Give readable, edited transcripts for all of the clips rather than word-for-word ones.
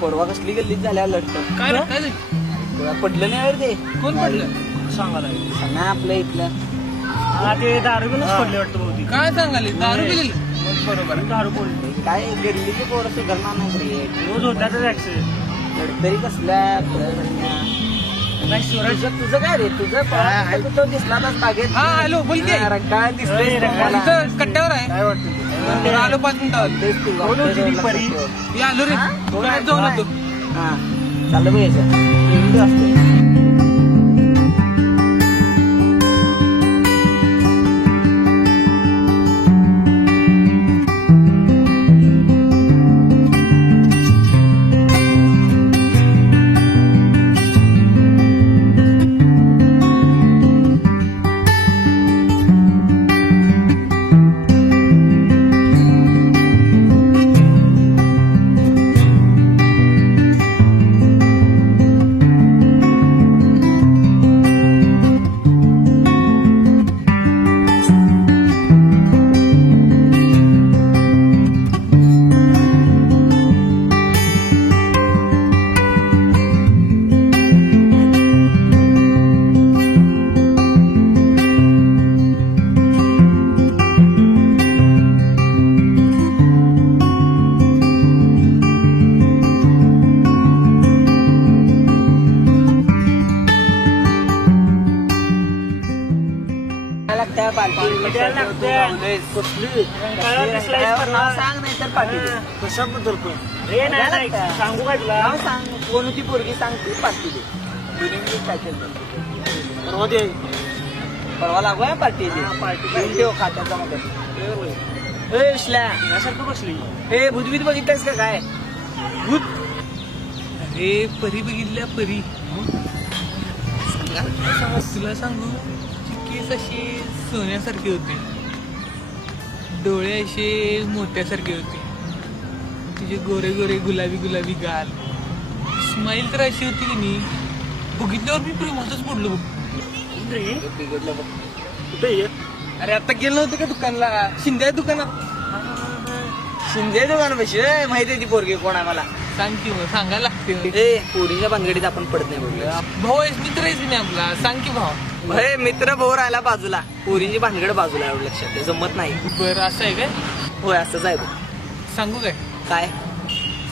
परवा कसली गल्लीत झाल्या लढत काय रे, काय रे? पडलं नाही रे ते. कोण पडलं सांगायला नाही आपल्या इथलं ते दारू घेऊनच पडले वाटतं बहुतेक. काय सांगाले दारू पिलेलं बरोबर दारू पडले काय गल्लीची पोरं सुधारणार नाही रे. रोज होतातच ऍक्सिडेंट. तरी कसल्या तुझं काय रे तुझं तो दिसला बागेत. हा हॅलो बोल की काय दिसतंय इथं कट्ट्यावर आहे. काय वाटतं आलो 5 मिनिटावर परी मी आलो रे काय जाऊन होतो. हा चाललं बघायचं असते. सांग नाही तर पाटील कशाबद्दल पण हे नाही सांगू काय तुला नाव सांग. कोण होती पोरगी सांगते पाटील काय केलं परवा दे परवा लागू आहे पार्टी ठेव खात्याचा मध्ये यासारखं बसली. हे भूतभीत बघितलंस का काय भूत अरे परी बघितल्या परी तुला सांगू केस असे सोन्यासारखे होते, डोळे असे मोठ्यासारखे होते, तुझे गोरे गोरे गुलाबी गुलाबी गाल, स्माईल तर अशी होती की नाही बघितल्यावर मी प्रेमातच पडलो बघ. बिघडलं बघ. कुठे ये अरे आता गेलो नव्हतं का दुकानला शिंदे दुकानात. शिंदे दुकान पैसे माहिती आहे ती पोरगी कोण आहे मला सांग की मग सांगायला लागते. हे पोरीच्या भानगडीत आपण पडत नाही बघ. भाऊ आहेस मित्र आहेस नाही आपला सांग की भाऊ. भय मित्र भाऊ राहिला बाजूला पोरीची भानगड बाजूला एवढं लक्षात ते जमत नाही. बरं असं आहे काय होय असंच आहे बघ. सांगू काय काय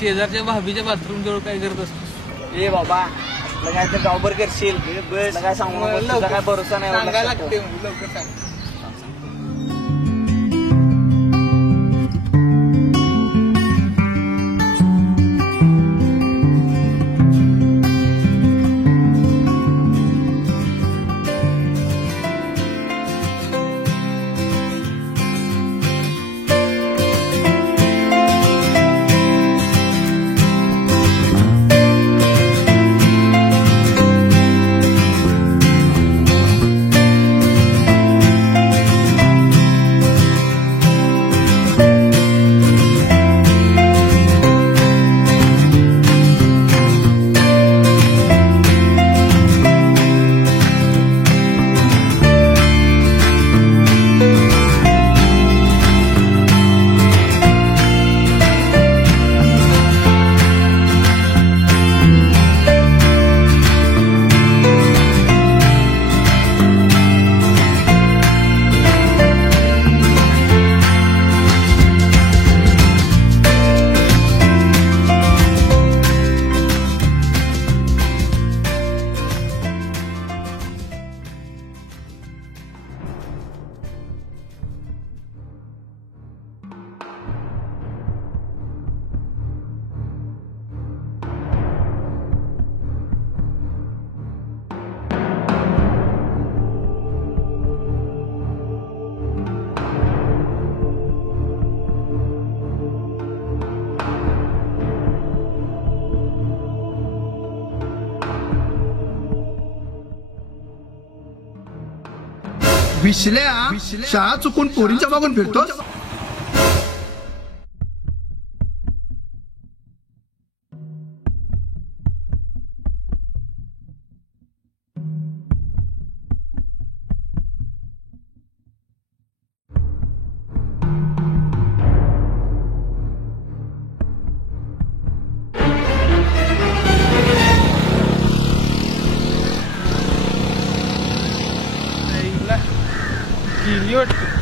शेजारच्या भाभीच्या बाथरूम जवळ काय करत असतो. ए बाबा आपलं काय तर गावभर करशील तुला काय सांगू नको. तुझा काय भरोसा नाही एवढं सांगायला लक्षात ठेव. लागते लवकर सांग. विश्ल्या शाळा चुकून पोरींच्या मागून फिरतोस. गेली वाटतं.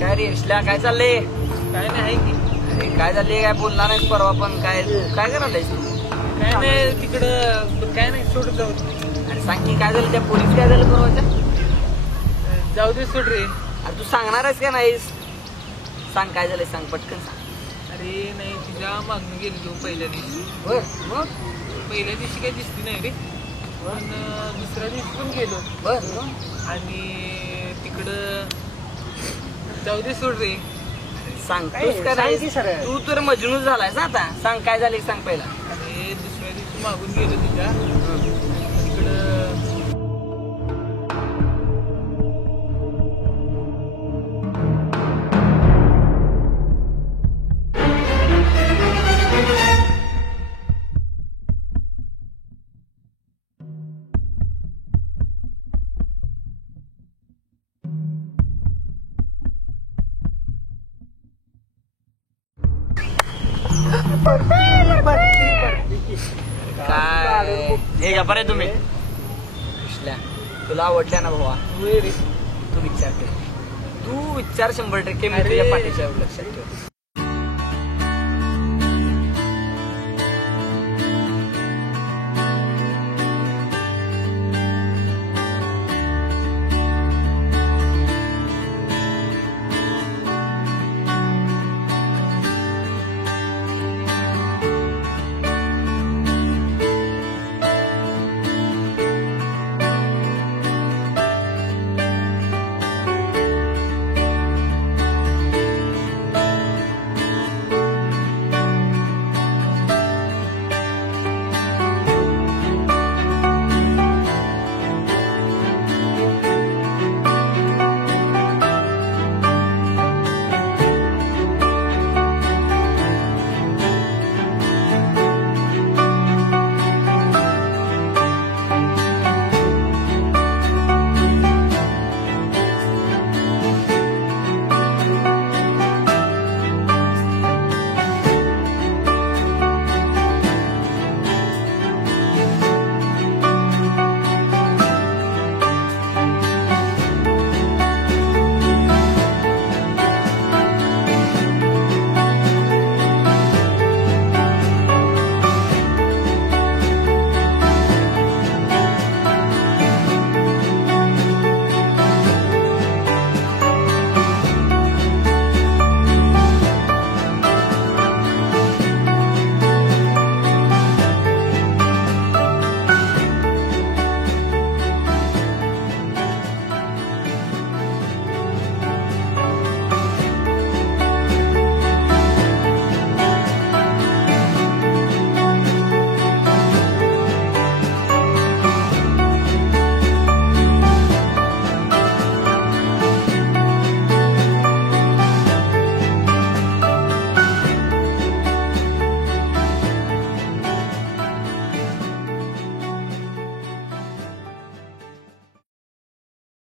काय रे यशल्या, काय चाललंय? काय नाही की अरे काय चाललंय? काय बोलणार नाहीस परवा पण? काय काय करायलायस तू? काय नाही तिकडं काय नाही सोडून जाऊ दे. अरे सांग की काय झालं? त्या पोलीस काय झालं परवाच्या? जाऊ दे सोड रे. अरे तू सांगणार आहेस का नाहीस? सांग काय झालंय, सांग पटकन सांग. अरे नाही तुझ्या मागणं गेली तू पहिल्या दिवशी. बर मग पहिल्या दिवशी काही दिसली नाही रे, पण दुसऱ्या दिवशी पण गेलो बर आणि तिकडं जाऊ दे सोड रे. सांगतोस का नाही? तू तर मजनूच झालायस ना आता. सांग काय झालंय, सांग पहिला. अरे दुसऱ्या दिवशी मागून गेलो तुझ्या तिकडं. काय हे का बरे तुम्ही यशल्या, तुला आवडल्या ना भावा? होय रे. तू विचार कर, तू विचार 100% मी अरे. तुझ्या पाठीच्या लक्षात ठेव.